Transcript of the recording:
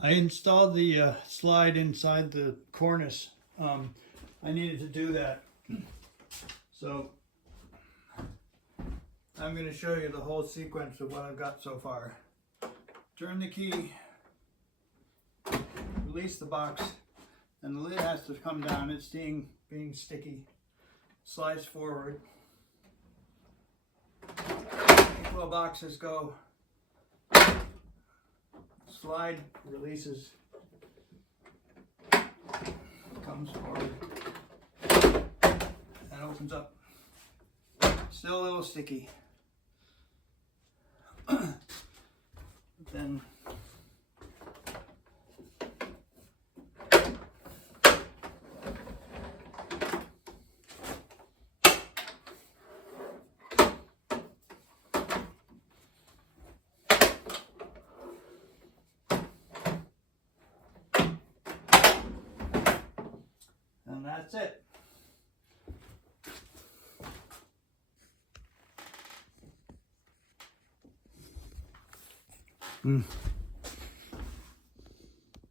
I installed the slide inside the cornice. I needed to do that. So I'm going to show you the whole sequence of what I've got so far. Turn the key, release the box, and the lid has to come down. It's being sticky. Slides forward. These little boxes go. Slide releases. Comes forward. And opens up. Still a little sticky. Then and that's it.